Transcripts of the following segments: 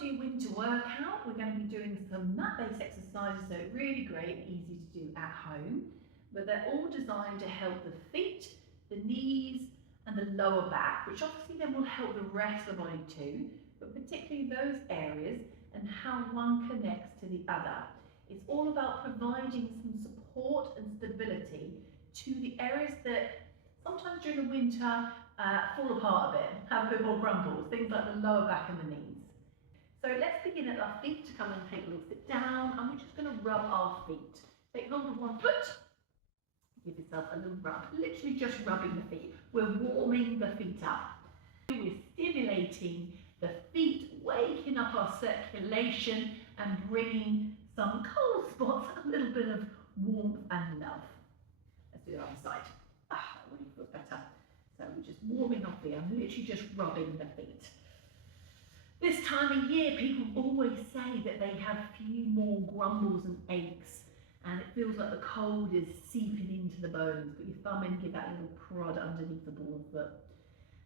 to do your winter workout. We're going to be doing some mat-based exercises that are really great and easy to do at home, but they're all designed to help the feet, the knees, and the lower back, which obviously then will help the rest of the body too, but particularly those areas and how one connects to the other. It's all about providing some support and stability to the areas that sometimes during the winter fall apart a bit, have a bit more grumbles, things like the lower back and the knees. So let's begin at our feet to come and take a little sit down, and we're just going to rub our feet. Take hold of one foot, give yourself a little rub, literally just rubbing the feet. We're warming the feet up. We're stimulating the feet, waking up our circulation and bringing some cold spots, a little bit of warmth and love. Let's do the other side. That already feels better. So we're just warming up here. I'm literally just rubbing the feet. This time of year, people always say that they have a few more grumbles and aches, and it feels like the cold is seeping into the bones. Put your thumb in, give that a little prod underneath the ball of the foot.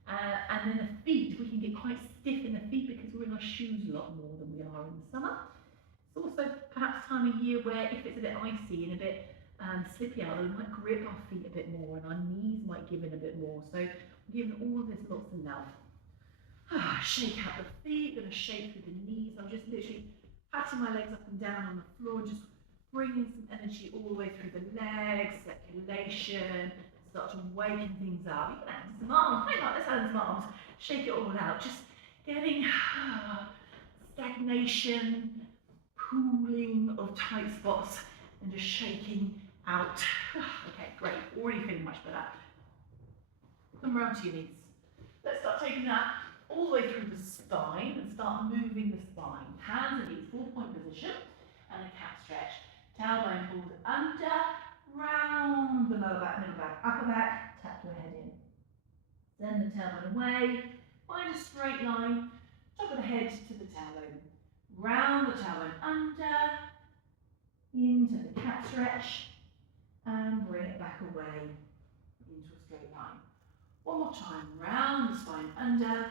And then the feet, we can get quite stiff in the feet because we're in our shoes a lot more than we are in the summer. It's also perhaps time of year where if it's a bit icy and a bit slippy out, we might grip our feet a bit more and our knees might give in a bit more. So we're giving all of this lots of love. Shake out the feet, going to shake through the knees. I'm just literally patting my legs up and down on the floor and just bringing some energy all the way through the legs, circulation, start to waken things up. You can add some arms, hang on, let's add some arms. Shake it all out, just getting stagnation, pooling of tight spots and just shaking out. Okay, great, already feeling much better. Come round to your knees. Let's start taking that all the way through the spine and start moving the spine. Hands and knees, 4-point position, and a cat stretch. Tailbone pulled under, round the lower back, middle back, upper back, tap your head in. Send the tailbone away, find a straight line, top of the head to the tailbone. Round the tailbone under, into the cat stretch, and bring it back away into a straight line. One more time, round the spine under,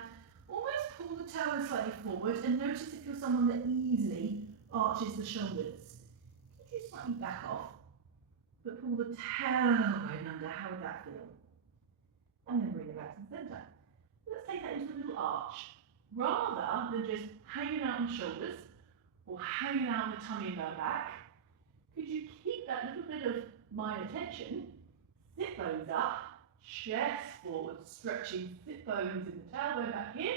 almost pull the tailbone slightly forward, and notice if you're someone that easily arches the shoulders. Could you slightly back off, but pull the tailbone under? How would that feel? And then bring it back to the centre. Let's take that into a little arch. Rather than just hanging out on the shoulders or hanging out on the tummy and lower back, could you keep that little bit of mind attention, sit bones up, chest forward, stretching sit bones in the tailbone back here,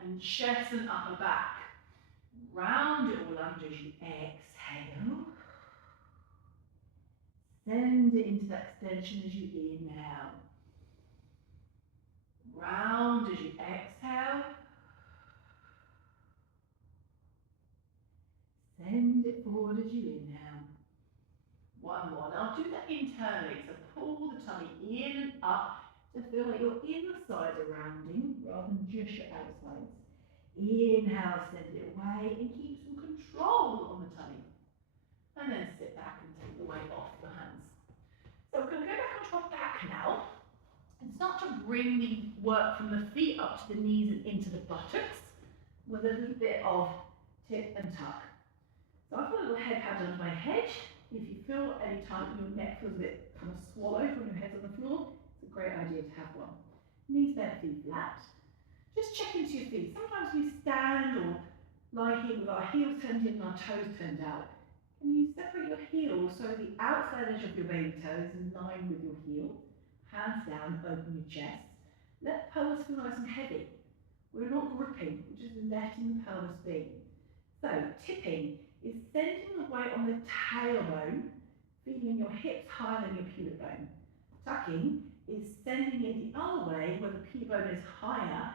and chest and upper back. Round it all under as you exhale. Send it into that extension as you inhale. Round as you exhale. Send it forward as you inhale. One more. Now do that internally. So pull the tummy in and up to feel like your inner sides are rounding rather than just your outsides. Inhale, send it away and keep some control on the tummy. And then sit back and take the weight off your hands. So we're going to go back onto our back now and start to bring the work from the feet up to the knees and into the buttocks with a little bit of tip and tuck. So I've got a little head pad under my head. If you feel any time your neck feels a bit kind of swallowed when your head's on the floor, it's a great idea to have one. Knees bent, feet flat. Just check into your feet. Sometimes we stand or lie here with our heels turned in and our toes turned out. Can you separate your heels so the outside edge of your baby toe is in line with your heel? Hands down, open your chest. Let the pelvis feel nice and heavy. We're not gripping, we're just letting the pelvis be. So tipping is sending the weight on the tailbone, feeling your hips higher than your pubic bone. Tucking is sending it the other way where the pubic bone is higher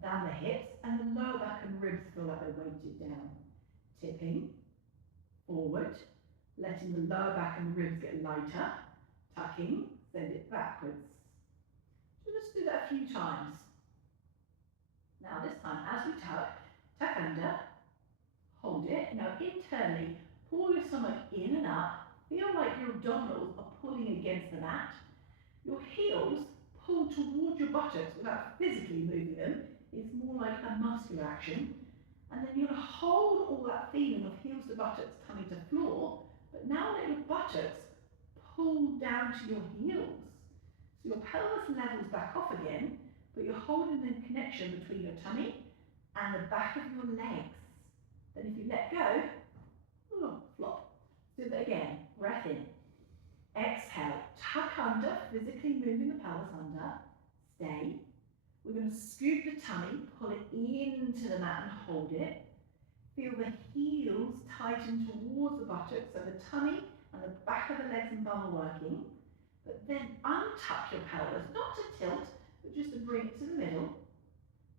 than the hips and the lower back and ribs feel like they're weighted down. Tipping forward, letting the lower back and the ribs get lighter. Tucking, send it backwards. So just do that a few times. Now this time, as we tuck under, hold it. Now internally, pull your stomach in and up. Feel like your abdominals are pulling against the mat. Your heels pull towards your buttocks without physically moving them. It's more like a muscular action. And then you're going to hold all that feeling of heels to buttocks, tummy to floor, but now let your buttocks pull down to your heels. So your pelvis levels back off again, but you're holding the connection between your tummy and the back of your legs. Then if you let go, flop. Do that again. Breath in. Exhale. Tuck under, physically moving the pelvis under. Stay. We're going to scoop the tummy, pull it into the mat and hold it. Feel the heels tighten towards the buttocks, so the tummy and the back of the legs and bum are working. But then untuck your pelvis, not to tilt, but just to bring it to the middle.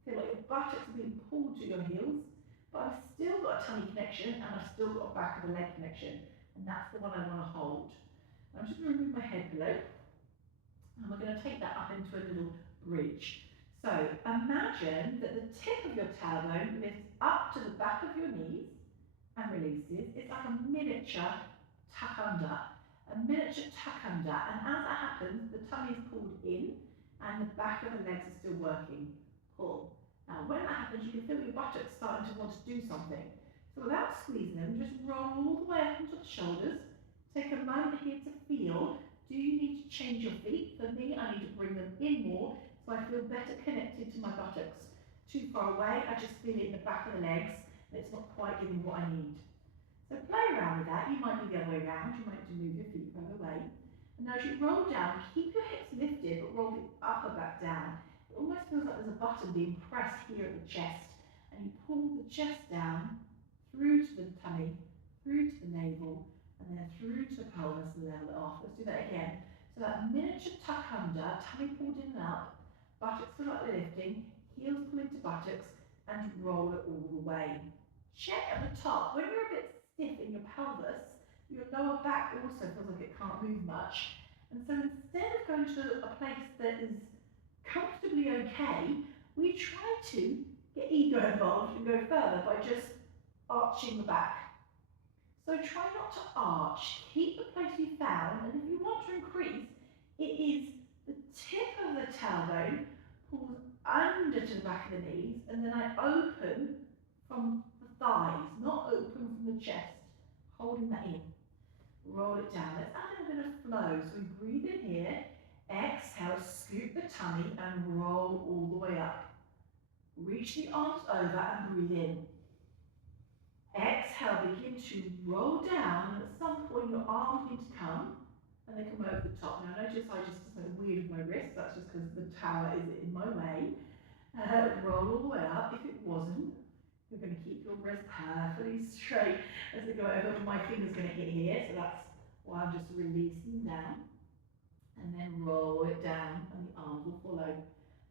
Feel like your buttocks are being pulled to your heels, but I've still got a tummy connection and I've still got a back of the leg connection. And that's the one I want to hold. I'm just going to remove my head pillow, and we're going to take that up into a little bridge. So imagine that the tip of your tailbone lifts up to the back of your knees and releases. It's like a miniature tuck under, and as that happens, the tummy is pulled in and the back of the legs are still working. Pull. Now when that happens, you can feel your buttocks starting to want to do something. So without squeezing them, just roll all the way up into the shoulders. Take a moment here to feel, do you need to change your feet? For me, I need to bring them in more so I feel better connected to my buttocks. Too far away, I just feel it in the back of the legs, and it's not quite giving what I need. So play around with that. You might do the other way around. You might need to move your feet further away. And now as you roll down, keep your hips lifted, but roll the upper back down. It almost feels like there's a button being pressed here at the chest, and you pull the chest down through to the tummy, through to the navel, and then through to the pelvis and level it off. Let's do that again. So that miniature tuck under, tummy pulled in and up, buttocks feel like they're lifting, heels pull into buttocks, and roll it all the way. Check at the top. When you're a bit stiff in your pelvis, your lower back also feels like it can't move much. And so instead of going to a place that is comfortably okay, we try to get ego involved and go further by just arching the back. So try not to arch, keep the place you found, and if you want to increase, it is the tip of the tailbone pulls under to the back of the knees, and then I open from the thighs, not open from the chest, holding that in. Roll it down. Let's add a bit of flow. So we breathe in here, exhale, scoop the tummy and roll all the way up. Reach the arms over and breathe in. Exhale, begin to roll down, and at some point your arms need to come and they come over the top. Now notice I just did something weird with my wrist, that's just because the tower is in my way. Roll all the way up. If it wasn't, you're going to keep your wrist perfectly straight as they go over. My finger's going to hit here, so that's why I'm just releasing down. And then roll it down and the arms will follow.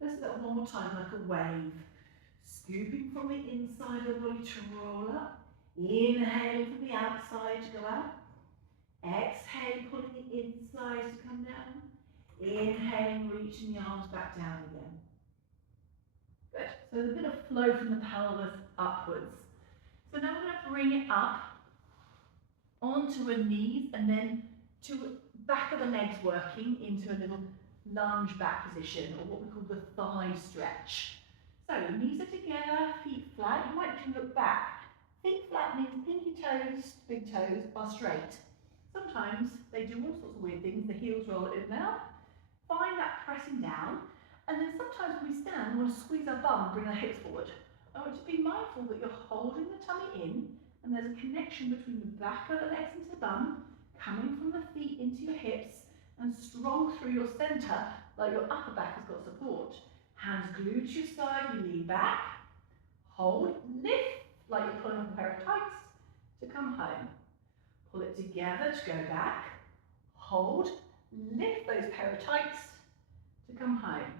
Let's do that one more time like a wave. Scooping from the inside of the body to roll up. Inhale from the outside to go out. Exhale, pulling the inside to come down. Inhaling, reaching the arms back down again. Good. So there's a bit of flow from the pelvis upwards. So now we're going to bring it up onto a knees and then to back of the legs working into a little lunge back position, or what we call the thigh stretch. So knees are together, feet flat. You might actually look back. Feet flat means pinky toes, big toes are straight. Sometimes they do all sorts of weird things. The heels roll in and out. Find that pressing down. And then sometimes when we stand, we want to squeeze our bum and bring our hips forward. I want you to be mindful that you're holding the tummy in, and there's a connection between the back of the legs into the bum, coming from the feet into your hips, and strong through your center, like your upper back has got support. Hands glued to your side, you lean back, hold, lift, like you're pulling on a pair of tights, to come home. Pull it together to go back, hold, lift those pair of tights, to come home.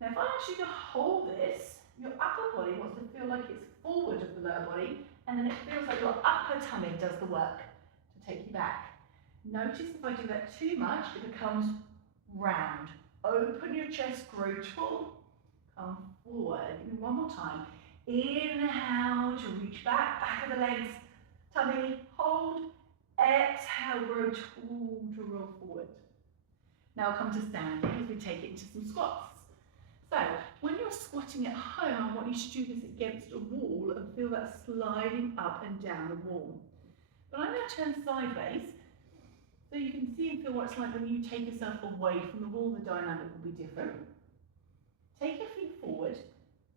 Now if I ask you to hold this, your upper body wants to feel like it's forward of the lower body, and then it feels like your upper tummy does the work to take you back. Notice if I do that too much, it becomes round. Open your chest, grow tall, come forward. Give me one more time. Inhale to reach back, back of the legs, tummy, hold. Exhale, grow tall to roll forward. Now come to standing as we take it into some squats. So, when you're squatting at home, I want you to do this against a wall and feel that sliding up and down the wall. But I'm going to turn sideways so you can see and feel what it's like when you take yourself away from the wall. The dynamic will be different. Take your feet forward,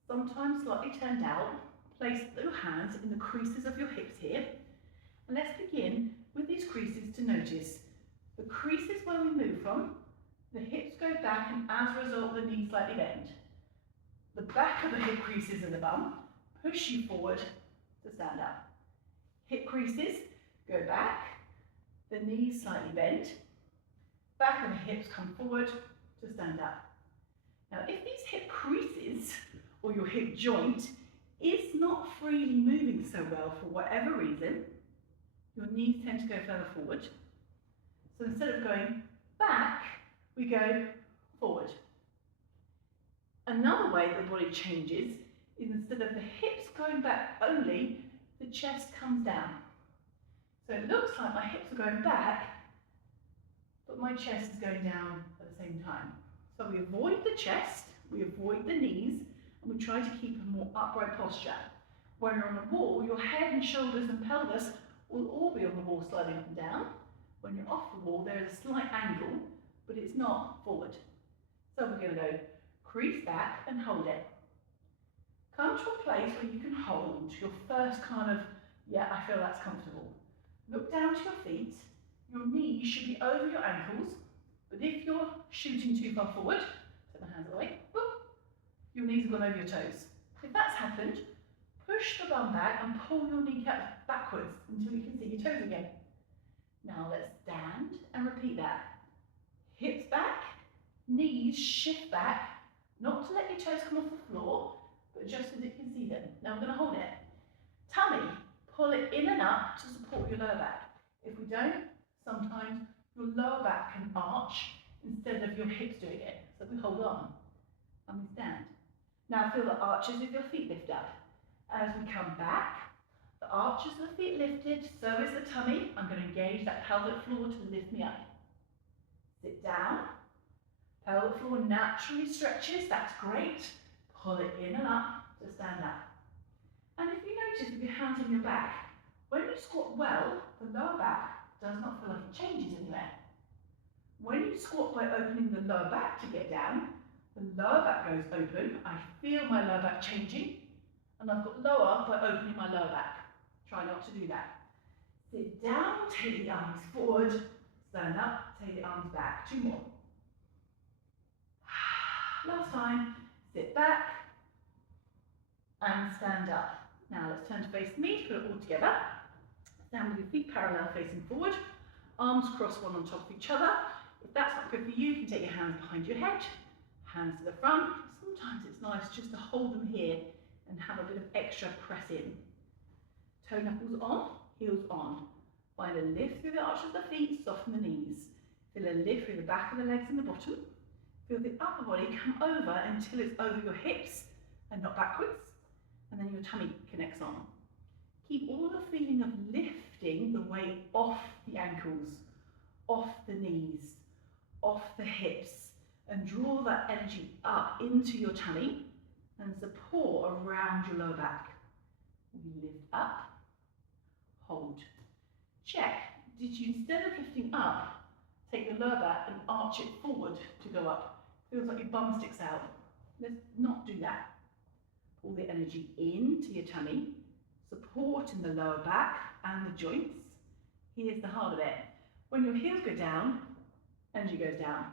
sometimes slightly turned out. Place your hands in the creases of your hips here. And let's begin with these creases to notice the creases where we move from. The hips go back and as a result the knees slightly bend. The back of the hip creases in the bum push you forward to stand up. Hip creases go back, the knees slightly bend, back of the hips come forward to stand up. Now if these hip creases or your hip joint is not freely moving so well for whatever reason, your knees tend to go further forward. So instead of going back, we go forward. Another way the body changes is instead of the hips going back only, the chest comes down. So it looks like my hips are going back, but my chest is going down at the same time. So we avoid the chest, we avoid the knees, and we try to keep a more upright posture. When you're on a wall, your head and shoulders and pelvis will all be on the wall sliding up and down. When you're off the wall, there is a slight angle, but it's not forward. So we're going to go crease back and hold it. Come to a place where you can hold your first kind of, yeah, I feel that's comfortable. Look down to your feet. Your knees should be over your ankles, but if you're shooting too far forward, take my hands away, boop, your knees have gone over your toes. If that's happened, push the bum back and pull your kneecaps backwards until you can see your toes again. Now let's stand and repeat that. Hips back, knees shift back, not to let your toes come off the floor, but just so that you can see them. Now we're going to hold it. Tummy, pull it in and up to support your lower back. If we don't, sometimes your lower back can arch instead of your hips doing it. So we hold on and we stand. Now feel the arches of your feet lift up. As we come back, the arches of the feet lifted, so is the tummy. I'm going to engage that pelvic floor to lift me up. Sit down. Pelvic floor naturally stretches, that's great. Pull it in and up to stand up. And if you notice with your hands on your back, when you squat well, the lower back does not feel like it changes anywhere. When you squat by opening the lower back to get down, the lower back goes open. I feel my lower back changing, and I've got lower by opening my lower back. Try not to do that. Sit down, take the arms forward, stand up, take the arms back. 2 more. Last time, sit back and stand up. Now let's turn to face me, put it all together. Stand with your feet parallel facing forward, arms cross one on top of each other. If that's not good for you, you can take your hands behind your head, hands to the front. Sometimes it's nice just to hold them here and have a bit of extra press in. Toe knuckles on, heels on. Find a lift through the arch of the feet, soften the knees. Feel a lift through the back of the legs and the bottom. Feel the upper body come over until it's over your hips and not backwards. And then your tummy connects on. Keep all the feeling of lifting the weight off the ankles, off the knees, off the hips, and draw that energy up into your tummy and support around your lower back. We lift up, hold. Check, did you, instead of lifting up, take the lower back and arch it forward to go up? Feels like your bum sticks out. Let's not do that. Pull the energy into your tummy, supporting the lower back and the joints. Here's the heart of it. When your heels go down, energy goes down.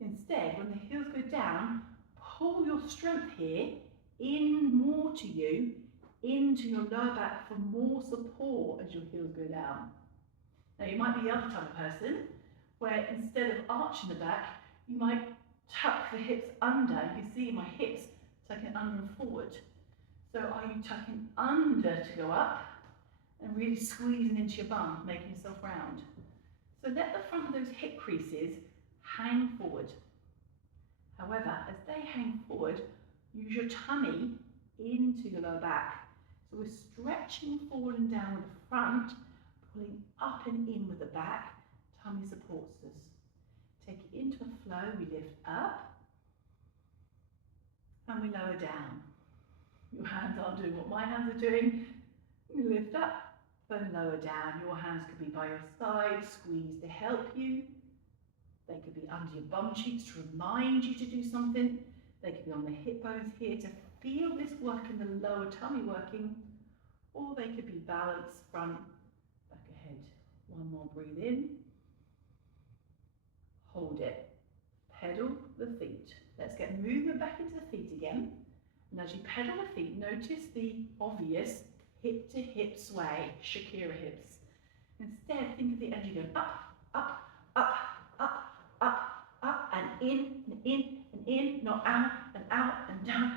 Instead, when the heels go down, pull your strength here in more to you, into your lower back for more support as your heels go down. Now you might be the other type of person where instead of arching the back, you might tuck the hips under. You can see my hips tucking under and forward. So are you tucking under to go up and really squeezing into your bum, making yourself round? So let the front of those hip creases hang forward. However, as they hang forward, use your tummy into your lower back. So we're stretching forward and down with the front, pulling up and in with the back. Tummy supports us. Take it into a flow, we lift up and we lower down. Your hands aren't doing what my hands are doing. You lift up and lower down. Your hands could be by your side, squeeze to help you. They could be under your bum cheeks to remind you to do something. They could be on the hip bones here to feel this work in the lower tummy working. Or they could be balanced front, back ahead. One more, breathe in. Hold it. Pedal the feet. Let's get movement back into the feet again. And as you pedal the feet, notice the obvious hip to hip sway, Shakira hips. Instead, think of the energy going up, up, up, up, up, up, and in, and in, and in, not out, and down,